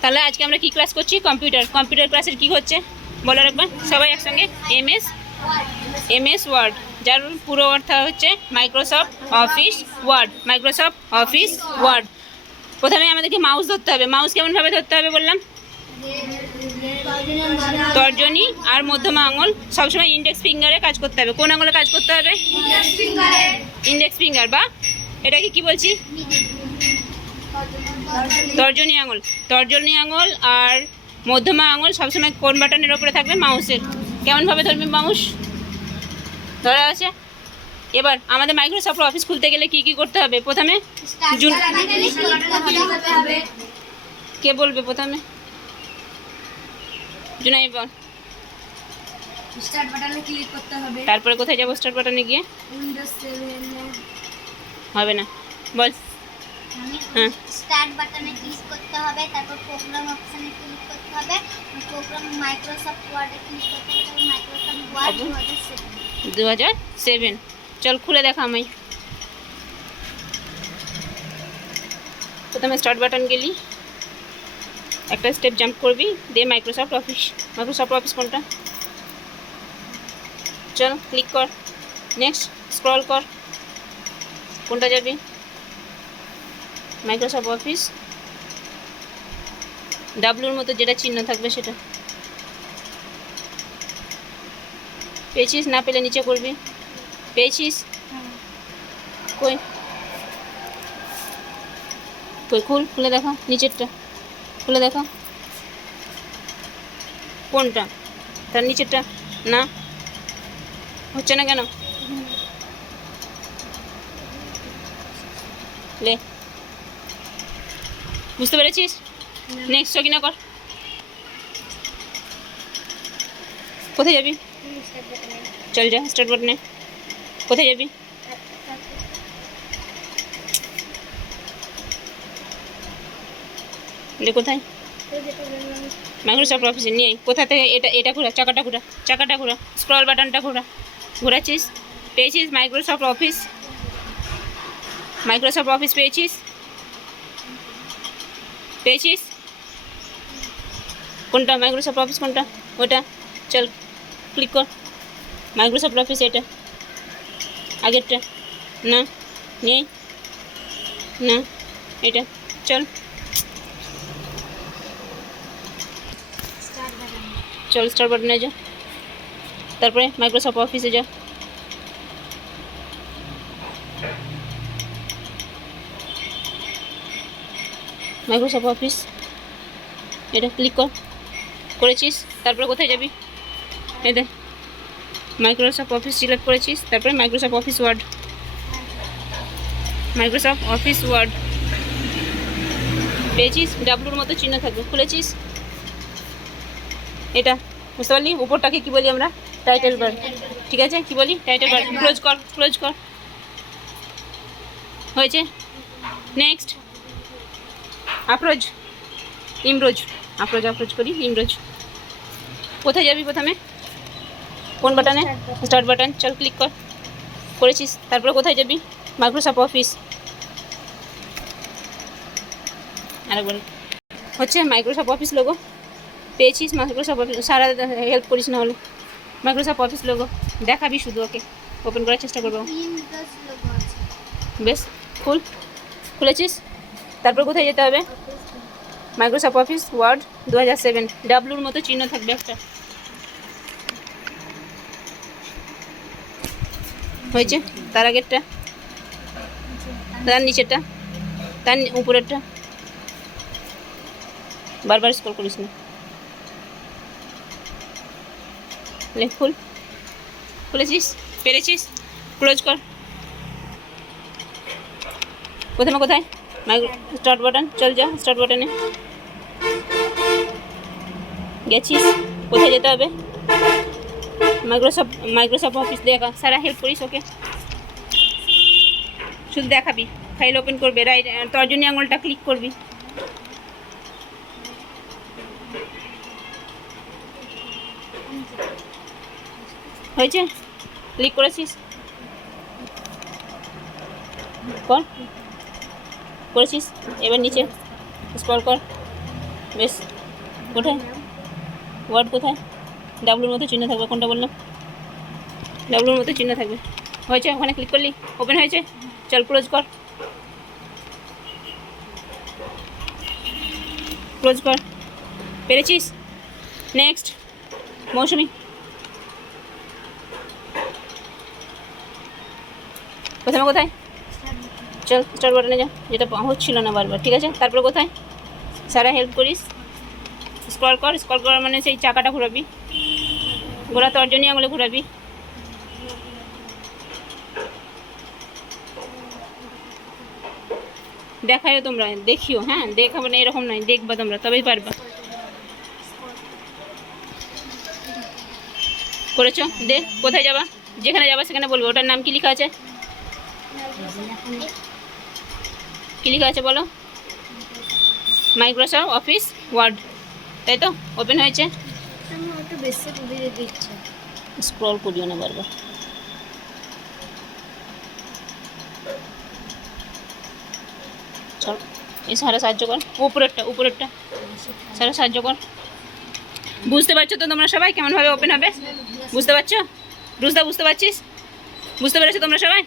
তাহলে আজকে আমরা কি ক্লাস করছি? কম্পিউটার ক্লাসের কি হচ্ছে বলার একবার সবাই একসঙ্গে। এমএস ওয়ার্ড, যার পুরো অর্থ হচ্ছে মাইক্রোসফট অফিস ওয়ার্ড। প্রথমে আমাদেরকে মাউস ধরতে হবে। মাউস কেমনভাবে ধরতে হবে বললাম? তর্জনী আর মধ্যমা আঙুল সবসময় ইন্ডেক্স ফিঙ্গারে কাজ করতে হবে। কোন আঙুলে কাজ করতে হবে? ইন্ডেক্স ফিঙ্গার, বা এটাকে কি বলছি? তর্জনী আঙুল আর মধ্যমা আঙুল সবসময় কোন বাটনের ওপরে থাকবে? মাউসের। কেমনভাবে ধরবে মাউস? ধরা আছে। এবার আমাদের মাইক্রোসফট অফিস খুলতে গেলে কি কি করতে হবে? প্রথমে কে বলবে প্রথমে? জুনাই বল। স্টার্ট বাটনে ক্লিক করতে হবে। তারপরে কোথায় যাব? স্টার্ট বাটনে গিয়ে উইন্ডোজ 7 হবে না, বল। হ্যাঁ, স্টার্ট বাটনে ক্লিক করতে হবে, তারপর প্রোগ্রাম অপশনে ক্লিক করতে হবে, প্রোগ্রাম মাইক্রোসফট ওয়ার্ডে ক্লিক করতে হবে, তারপর মাইক্রোসফট ওয়ার্ড 2007। চল খুলে দেখা আমায়। প্রথমে স্টার্ট বাটন গেলি, একটা স্টেপ জাম্প করবি, দিয়ে মাইক্রোসফট অফিস কোনটা? চল ক্লিক কর, নেক্সট স্ক্রল কর, কোনটা যাবি? মাইক্রোসফট অফিস, ডাব্লুর মতো যেটা চিহ্ন থাকবে সেটা পেয়েছিস? না পেলে নিচে করবি। পেয়েছিস? কই খুলে দেখা, নিচেরটা খুলে দেখা। কোনটা? তার নিচেরটা না, হচ্ছে না কেন? লে, বুঝতে পেরেছিস? নেক্সট সকিনা কর। কোথায় যাবি? চল যা স্টার্ট বাটনে। কোথায় যাবি? কোথায়? মাইক্রোসফট অফিসে নিয়ে কোথা থেকে? এটা ঘোরা, চাকাটা ঘোরা, স্ক্রল বাটনটা ঘোরাচ্ছিস। পেয়েছিস মাইক্রোসফট অফিস পেয়েছিস? কোনটা মাইক্রোসফট অফিস? কোনটা? ওটা। চল ক্লিক কর, মাইক্রোসফট অফিস এটা আগেরটা না, নেই না, এটা। চল স্টার্ট বাটনে যা, তারপরে মাইক্রোসফট অফিসে যা। মাইক্রোসফট অফিস এটা ক্লিক করেছিস। তারপরে কোথায় যাবি? এই দে, মাইক্রোসফট অফিস সিলেক্ট করেছিস। তারপরে মাইক্রোসফট অফিস ওয়ার্ড পেয়েছিস? ডাব্লুর মতো চিহ্ন থাকবে, খুলেছিস। এটা বুঝতে পারলি? উপরটাকে কি বলি আমরা? Title bar. ঠিক আছে, কি বলি? Title bar. ক্লোজ কর। হয়েছে? নেক্সট আপ্রোচ করি। ইমরোজ। কোথায় যাবি প্রথমে? কোন বাটনে? Start button. চল ক্লিক করেছিস। তারপরে কোথায় যাবি? Microsoft office. আরেকবার হচ্ছে মাইক্রোসফট অফিস লোগো পেয়েছিস। মাইক্রোসফট অফিস সারা হেল্প করিস না হলে। মাইক্রোসফট অফিস লোগো দেখাবি, শুধু ওকে ওপেন করার চেষ্টা করবো। বেশ, খুলেছিস। তারপর কোথায় যেতে হবে? মাইক্রোসফট অফিস ওয়ার্ড 2007, ডাব্লুর মতো চিহ্ন থাকবে একটা। হয়েছে? তার আগেরটা, তার নিচেরটা, তার উপরেরটা। বারবার স্ক্রল করিস না। খুলেছিস? পেরেছিস? ক্লোজ কর। প্রথমে কোথায়? Start button. চল যা স্টার্ট বাটনে গেছিস। কোথায় যেতে হবে? মাইক্রোসফট অফিস দেখা, সারা হেল্প করিস ওকে, শুধু দেখাবি। ফাইল ওপেন করবে, রাইট তর্জনী আঙুলটা ক্লিক করবি। হয়েছে? ক্লিক করেছিস? করেছিস। এবার নিচে স্ক্রল কর, বেশ, কোথায় ওয়ার্ড কোথায়? ডাব্লুর মতো চিহ্ন থাকবে, কোনটা বললাম? ডাব্লুর মতো চিহ্ন থাকবে। হয়েছে, ওখানে ক্লিক করলি, ওপেন হয়েছে। চল ক্লোজ কর, ক্লোজ কর। পেরেছিস? নেক্সট মৌসুমি, প্রথমে কোথায়? চল স্টার বাটনে যা, যেটা হচ্ছিল না বারবার, ঠিক আছে? তারপরে কোথায়? সারা হেল্প করিস, স্ক্রল কর। স্ক্রল করার মানে সেই চাকাটা ঘোরাবি, ঘোরা তর্জনী আঙুলে ঘোরাবি। দেখায়ও তোমরা, দেখিও, হ্যাঁ দেখাবো না এরকম নয়, দেখবা তোমরা তবেই পারবা। করেছো? দে, কোথায় যাবা? যেখানে যাবা সেখানে বলবো। ওটার নাম কি লেখা আছে? কি লেখা আছে বলো? মাইক্রোসফট অফিস ওয়ার্ড, তাই তো? ওপেন হয়েছে। একটু বেশি বুঝিয়ে দিচ্ছে। স্ক্রল করিও না বারবার। চল, এই সারা সাহায্য কর, উপরেরটা উপরেরটা সারা সাহায্য কর। বুঝতে পারছো তো তোমরা সবাই কেমনভাবে ওপেন হবে? বুঝতে পারছো? রুজদা বুঝতে পারছিস? বুঝতে পেরেছো তোমরা সবাই?